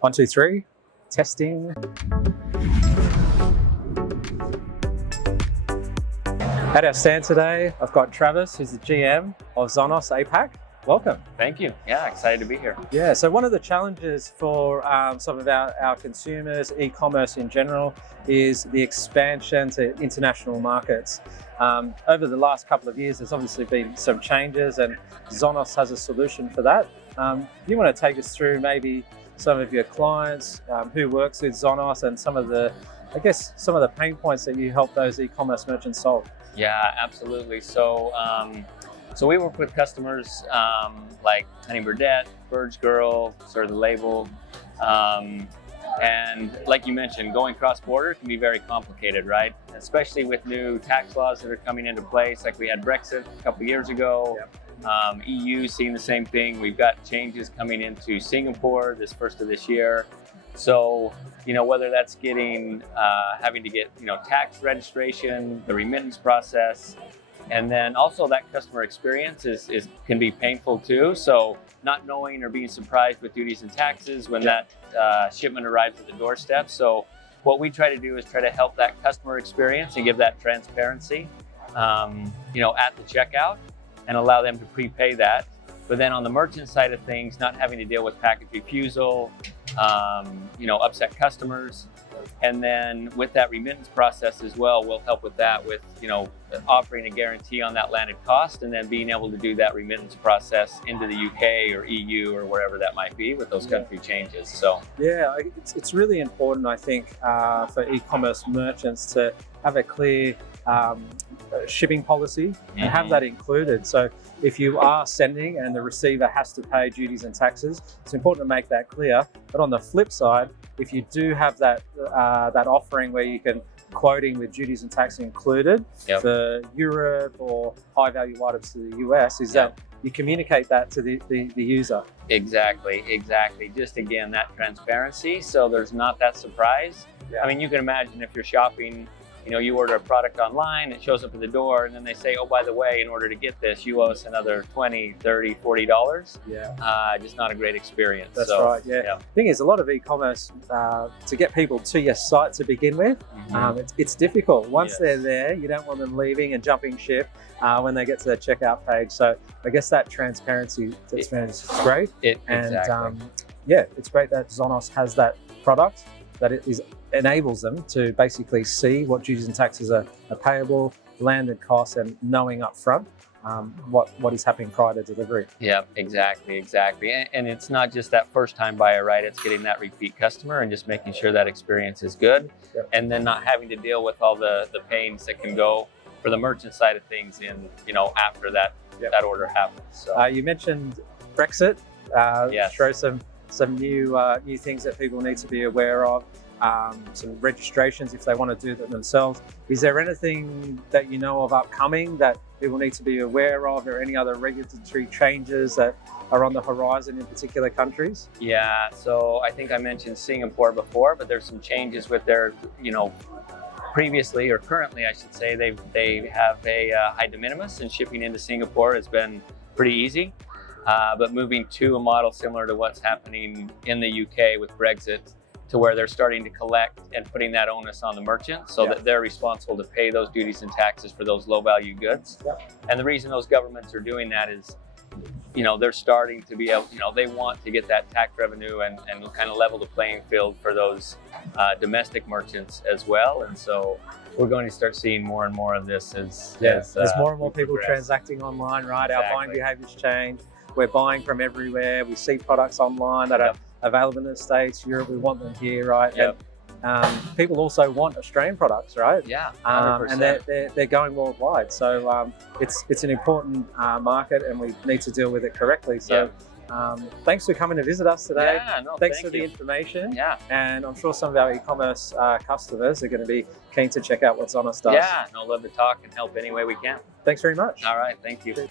1, 2, 3, testing. At our stand today, I've got Travis, who's the GM of Zonos APAC. Welcome. Thank you. Yeah, excited to be here. Yeah, so one of the challenges for some of our consumers, e-commerce in general, is the expansion to international markets. Over the last couple of years, there's obviously been some changes, and Zonos has a solution for that. You want to take us through maybe some of your clients, who works with Zonos, and some of the pain points that you help those e-commerce merchants solve. Yeah, absolutely. So we work with customers like Honey Burdette, Burge Girl, sort of the label. And like you mentioned, going cross-border can be very complicated, right? Especially with new tax laws that are coming into place, like we had Brexit a couple of years ago. Yep. EU seeing the same thing. We've got changes coming into Singapore this year. So, whether that's having to get, tax registration, the remittance process, and then also that customer experience can be painful too. So not knowing or being surprised with duties and taxes when that shipment arrives at the doorstep. So what we try to do is try to help that customer experience and give that transparency, at the checkout, and allow them to prepay that. But then on the merchant side of things, not having to deal with package refusal, upset customers. And then with that remittance process as well, we'll help with that with, offering a guarantee on that landed cost, and then being able to do that remittance process into the UK or EU or wherever that might be with those country changes. So yeah, it's really important, I think, for e-commerce merchants to have a clear shipping policy and have that included. So if you are sending and the receiver has to pay duties and taxes, it's important to make that clear. But on the flip side, if you do have that offering where you can quoting with duties and tax included for Europe or high value items to the US, that you communicate that to the user. Exactly. Just again, that transparency, so there's not that surprise. I mean, you can imagine if you're shopping, you order a product online, it shows up at the door, and then they say, oh, by the way, in order to get this, you owe us another $20, $30, $40. Just not a great experience. That's right, The thing is, a lot of e-commerce, to get people to your site to begin with, it's difficult. Once they're there, you don't want them leaving and jumping ship when they get to the checkout page. So I guess that transparency is great. Exactly. It's great that Zonos has that product that enables them to basically see what duties and taxes are payable, landed costs, and knowing up front what is happening prior to delivery. Yeah, exactly. And it's not just that first time buyer, right? It's getting that repeat customer and just making sure that experience is good, and then not having to deal with all the pains that can go for the merchant side of things after that order happens. So you mentioned Brexit. Show some new things that people need to be aware of. Some registrations if they want to do them themselves. Is there anything that you know of upcoming that people need to be aware of, or any other regulatory changes that are on the horizon in particular countries? Yeah, so I think I mentioned Singapore before, but there's some changes with their, previously or currently, I should say, they have a high de minimis, and shipping into Singapore has been pretty easy. But moving to a model similar to what's happening in the UK with Brexit, to where they're starting to collect and putting that onus on the merchant so that they're responsible to pay those duties and taxes for those low value goods. And the reason those governments are doing that is, they're starting to be able, they want to get that tax revenue and kind of level the playing field for those domestic merchants as well. And so we're going to start seeing more and more of this as there's more and more people transacting online, right? Our buying behaviors change. We're buying from everywhere. We see products online that are available in the States, Europe, we want them here, right? And people also want Australian products, right? And they're going worldwide. So it's an important market, and we need to deal with it correctly. So thanks for coming to visit us today. Thanks for the information. And I'm sure some of our e-commerce customers are going to be keen to check out what Zonos does. Love to talk and help any way we can. Thanks very much. All right, thank you.